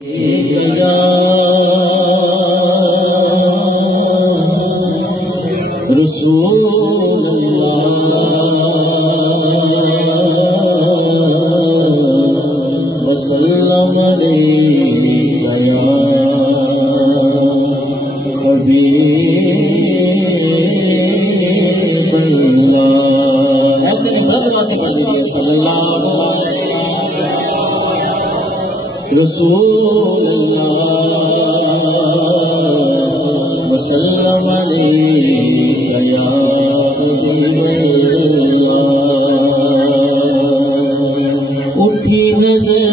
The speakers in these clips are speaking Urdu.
رسول اللہ وسلم علیہ یا حبیب اللہ. ایسے نظرت سے پڑھ دیجیے صلی اللہ رسول اللہ وسلم علیہ یا حبیب اللہ. اٹھی نظر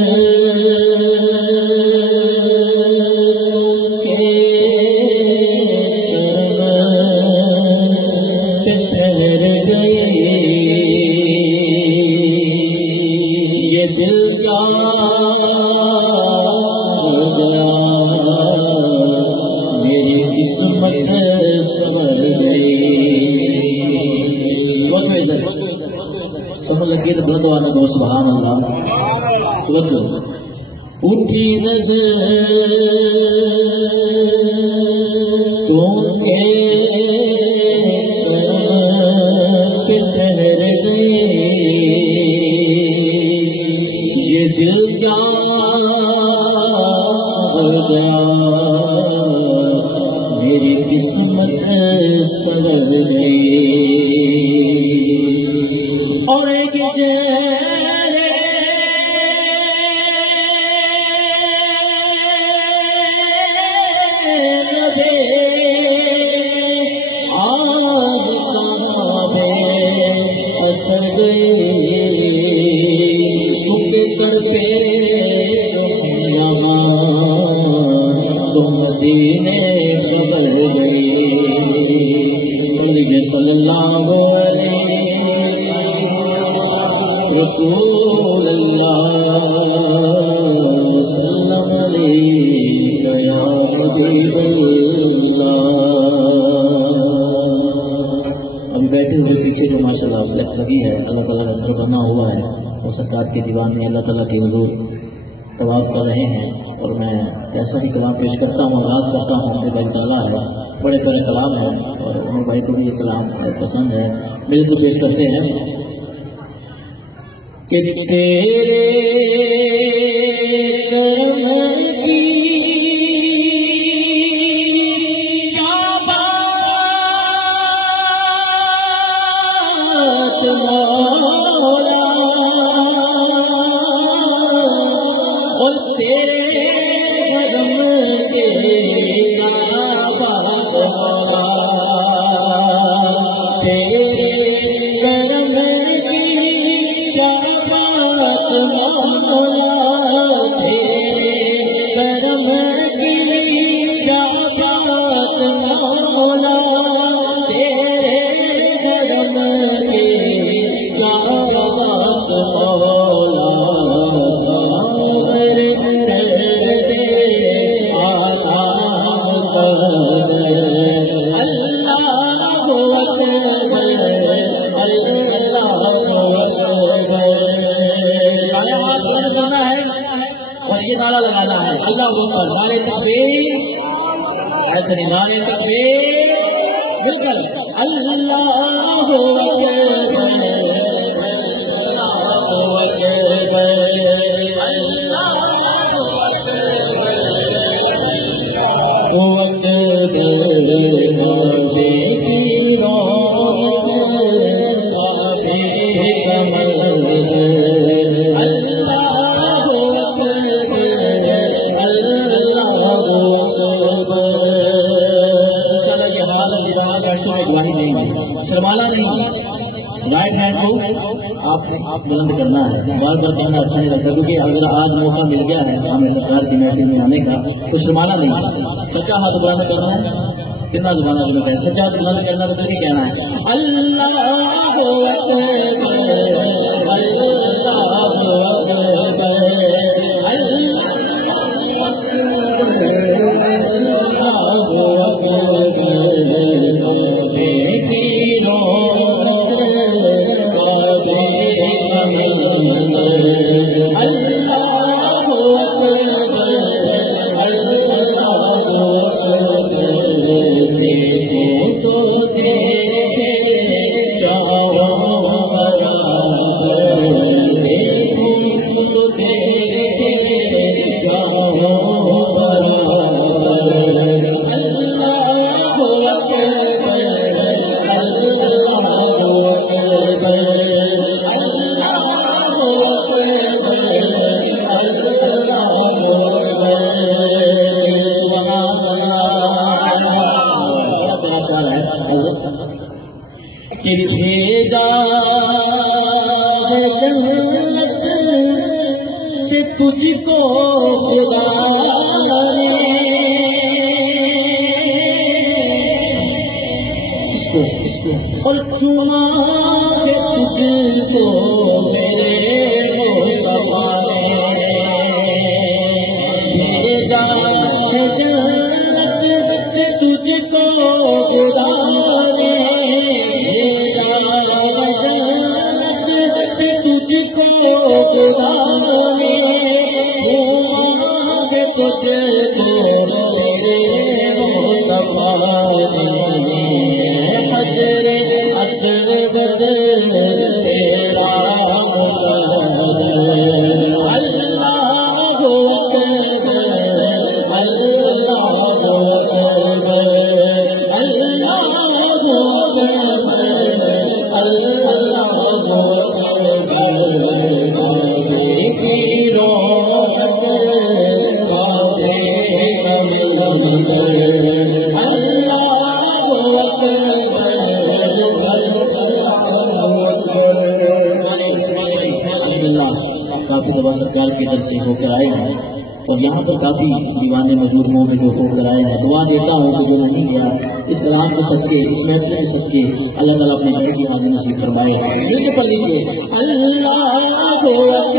سمجھ لگی تو بلند والا دو سبحان اللہ. اٹھی نظر تم کے ٹھہر گئی یہ دل کا ہو گیا میری قسمت سنور گئی. اور ایک صلی اللہ رسول اللہ وسلم علیہ یا حبیب اللہ. ابھی بیٹھے ہوئے پیچھے جو ماشاءاللہ فلیکس لگی ہے اللہ تعالیٰ کا گھر بنا ہوا ہے اور سرکار کے دیوان میں اللہ تعالیٰ کے حضور طواف کر رہے ہیں. اور میں ایسا ہی کلام پیش کرتا ہوں آغاز کرتا ہوں. میرے بھائی تعالیٰ ہے بڑے طرح کلام ہے اور عمر بھائی کو بھی یہ کلام پسند ہے. میرے کو پیش کرتے ہیں کہ تیرے کرم کی کیا بات مولا اور تیرے کرم کے کیا بات مولا تیرے کرم اور یہ نعرہ لگانا ہے اللہ اکبر نعرے تکبیر ایسے نہیں نعرے تکبیر مل کر اللہ شرمانا نہیں. رائٹ ہینڈ کو آپ بلند کرنا ہے. بار بار کہنا اچھا نہیں لگتا کیونکہ اگر آج موقع مل گیا ہے ہمیں سرکار کی محفل میں آنے کا تو شرمانا نہیں. سچا ہاتھ بلند کرنا ہے. کتنا زبانہ بلند ہے سچا ہاتھ بلند کرنا تو پھر کہنا ہے اللہ اور چما کے تجھ کو میرے مصطفیٰ نے بھیجا ہے جنت سے تجھ کو خدا نے بھیجا ہے جنت سے تجھ کو خدا نے چما کے تجھ کو میرے مصطفیٰ نے حجر اسود تیرا اللہ اکبر اللہ اکبر اللہ کافی دفعہ سرکار کے در سے ہو کر آئے ہیں اور یہاں پر کافی دیوانے موجود ہوں جو ہو کر آئے ہیں. دعا دیتا ہوں کہ جو نہیں گیا اس کلام کے صدقے اس محفل کے صدقے اللہ تعالیٰ اپنے گھر کی حاضری نصیب فرمائے. مل کے پڑھ لیجیے اللہ اکبر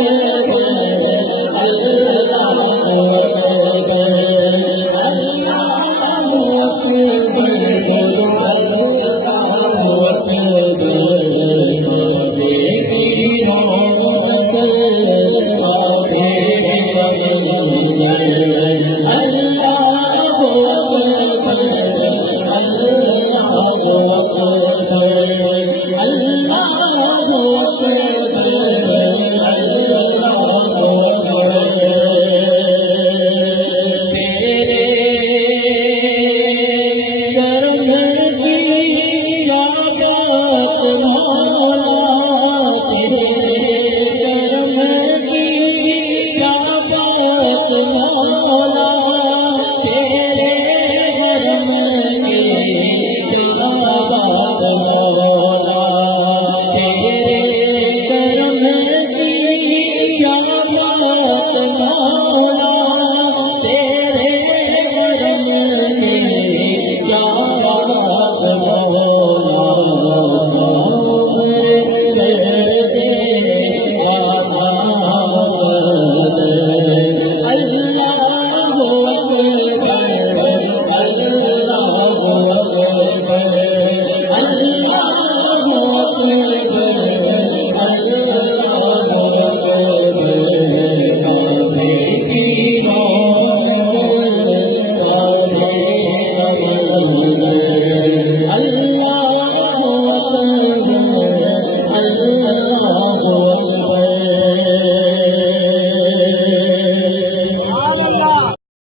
مولا